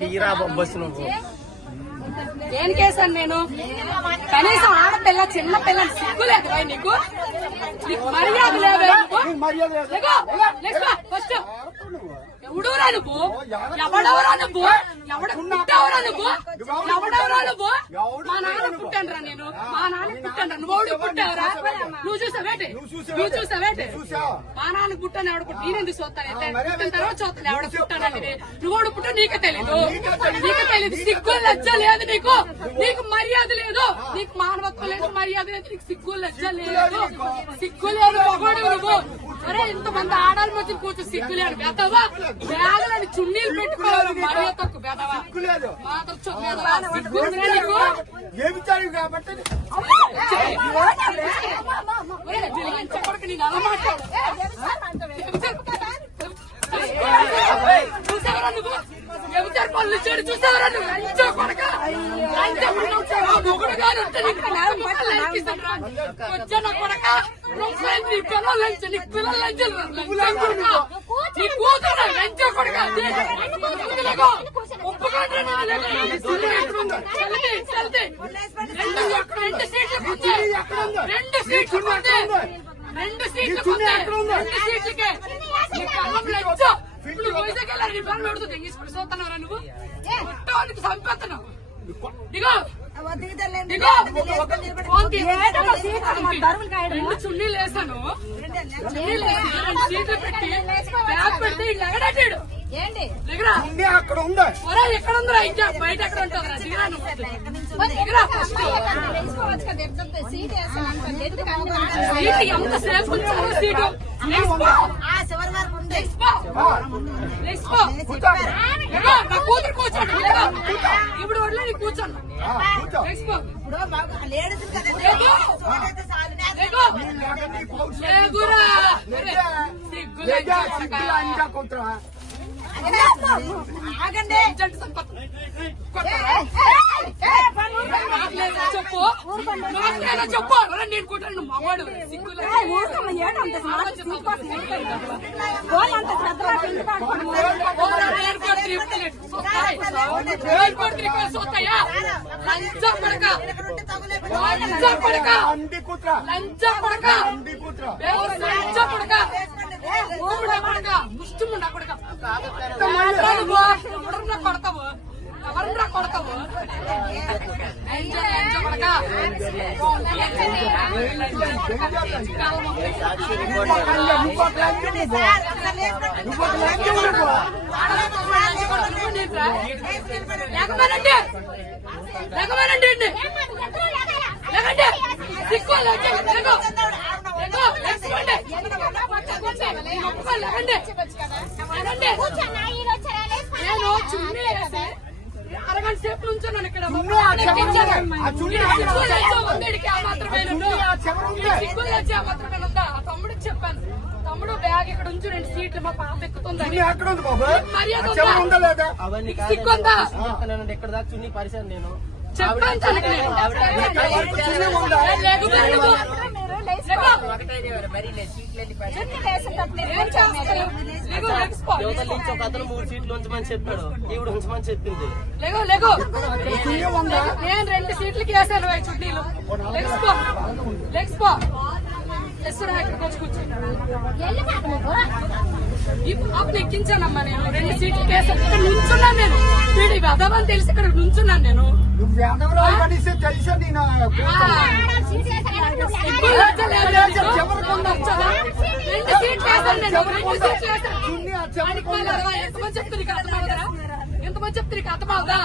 తీరా బస్సు నువ్వు ఏం కేసాను నేను? కనీసం ఆడపిల్ల చిన్న పిల్లని సిగ్గులేదు నీకు? మర్యాద లేదా? ఫస్ట్ ఎవడవరా నువ్వు? ఎవడవరా నువ్వు? పుట్టావరా నువ్వు? ఎవడవరా నువ్వు? మా నాన్న పుట్టానురా నేను. మా నాన్న పుట్టాను. నువ్వు పుట్టావరా? నువ్వు చూసావేటి? నువ్వు చూసావేటి? మా నాన్న పుట్టాను. ఎవడ పుట్టి నేనెందుకు చూస్తాను? పుట్టిన తర్వాత చూస్తాను ఎవడ పుట్టానని. నువ్వు పుట్టా నీకే తెలీదు. నీకే తెలీదు. సిగ్గు లజ్జ లేదు నీకు. నీకు మర్యాద లేదు. నీకు మానవత్వం లేదు, మర్యాద లేదు. నీకు సిగ్గు లజ్జ లేదు. సిగ్గు లేదు మగోడు నువ్వు. అరే ఇంతమంది ఆడాలి మధ్య కూర్చో సిగ్గు లేదు. బెదవా బ్యాగులని చున్నీలు పెట్టుకోవాలి. మర్యాద తక్కువ బెదవా సిగ్గు నీకు. చెప్పడానికి నేను అలా మాట్లాడు. చూసావరా నువ్వు? ఎవరు పనులు చేయడు చూసావరా నువ్వు? లంచో కొడక మొగుడు గారు వచ్చాను కొడక. నీ పిల్లలు లంచ, నీ పిల్లలు లంచాలు నీ కూతురు లంచో కొడక. ఒప్పుకోండి రెండు సీట్లు కూర్చోయి. రెండు సీట్లు కూర్చోయి. రెండు సీట్లు సీట్లకే లంచో. ఇప్పుడు వైజాగ్ వెళ్ళారు. నీ పనులు పెడుతుంది చూస్తున్నారా నువ్వు? చంపేస్తున్నావు. దిగో రెండు చున్నీలు వేసాను. సీట్లు పెట్టి బ్యాగ్ పెడితే ఇల్లు ఎగడాడు. అక్కడ ఉందా? ఎక్కడ ఉందా? ఇంకా బయట ఎక్కడ ఉంటుందా? సీట్ ఎంత సేఫ్ ఉంచాలో సీటు నా కూతురు కూర్చోండి. ఇప్పుడు వడ్లో నీకు కూర్చోండి. చెప్పు చెప్పు. నేను కూర్చోండి మగవాడు. ముష్టిముండా కొడక కొడతావు. ఎవరన్నా కొడతావు? నేను చున్నీ వేసి అరగంట సేపు నుంచున్నాను ఇక్కడ. మాత్రమే ఉందా? తమ్ముడికి చెప్పాను. తమ్ముడు బ్యాగ్ ఇక్కడ ఉంచు, రెండు సీట్లు మా పాప ఎక్కుతుందని. సిగ్గుందా? ఎక్కడ దాకా చున్నీ పరిశాను నేను చెప్పాను. అతను 3 సీట్లు ఉంచమని చెప్పాడు. ఈవిడ ఉంచమని చెప్పింది. నేను 2 సీట్లకి వేసాను చుట్టీలు. ఇక్కడికి వచ్చి కూర్చున్నాను. ఈ పాపను ఎక్కించానమ్మా నేను. 2 సీట్లకి వేసాను. ఇక్కడ నుంచున్నాను నేను. వీడి వెదవని తెలిసి ఇక్కడ నుంచున్నాను నేను. ఎంతమంది చెప్తుంది అర్థమవుదా?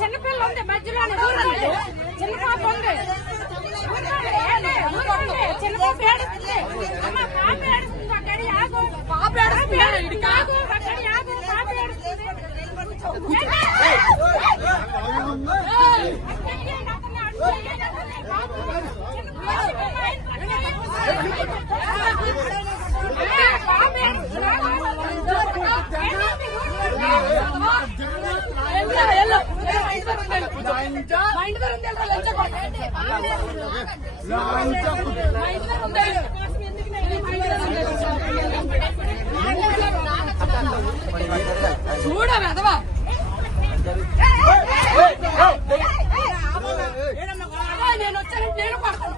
చిన్నపిల్ల ఉంది మధ్యలో. చిన్న పాప ఉంది. చిన్న పాప ఏడుస్తుంది. పాప ఏడుస్తుంది. అక్కడి ఆగు. పాప ఏడుస్తుంది. ఆగు. అక్కడి ఆగు. పాప ఏడుస్తుంది. లంచా మా ఇంటి దగ్గర ఉంది, వెళ్ళరా, లంచా కొడక. లంచా మా ఇంటి దగ్గర ఉంది. మా ఇంటి దగ్గర ఉంది. చూడ వెదవా నేను వచ్చానంటే నేను పడతాను,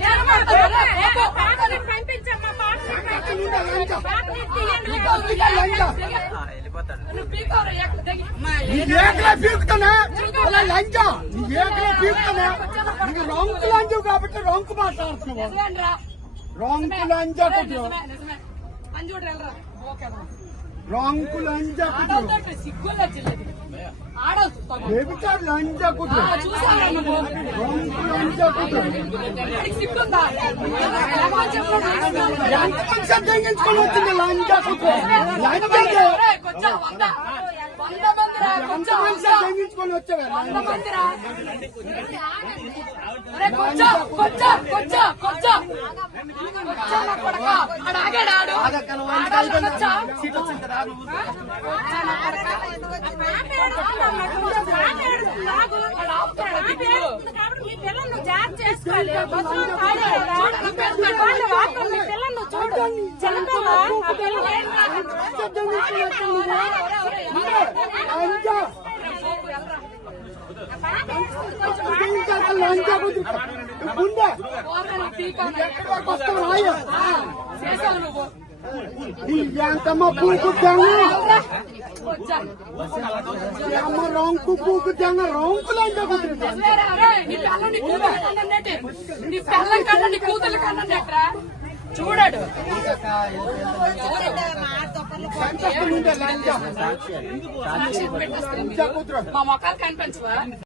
నేను పడతాను. నువ్వు పీకవరా ఎక్కడ దిగి. ఏకలే పీకుతానా అలా లంచా ఏకలే పీకుతానా నీకు రొంకు లంచు కాబట్టి రొంకు మాట్లాడుతున్నావు నిజమేనరా? రొంకు లంచా కొట్టు నిజమే, నిజమే. అని చూడు వెళ్ళరా. ఓకే రా. రొంకు లంచా కొట్టు ఆడవుతుంటే సిగ్గులు చిల్లది. ఆడవుతుంది బేబిచారు లంచా కొట్టు చూసావరా నువ్వు? రొంకు లంచా కొట్టు వాడికి సిగ్గుందా? ఎంతమంది సర్దించుకొని వచ్చింది లంచా కొట్టు లంచా కొంచెం 100 మందిరా, కొంచెం ఎంతమంది సర్దించుకొని వచ్చావా 100 మందిరా. అరే కొంచెం కొంచెం కొంచెం కొంచెం కొంచెం నా కొడక. ఆడు ఆగాడు ఆడు. ఆడాలి కొంచెం. కొంచెం నా కొడక. ఆడు ఆపుతున్నాడు దిగులు. లంచా కొట్టు గుండె వస్తావు రాయ చేసావు నువ్వు. ఎంతమ్మ పూకు జంగ వచ్చా. అమ్మ రొంకు పూకు జంగ రొంకు లంచా కొట్టు నిజమేరా? అరే, నీ పిల్లం నీ కూతురు కన్నాడేంటి? నీ పిల్లం కన్నా నీ కూతురు కన్నాడేట్రా? చూడాడు లంచా మా మొక్కలు కనిపించవా?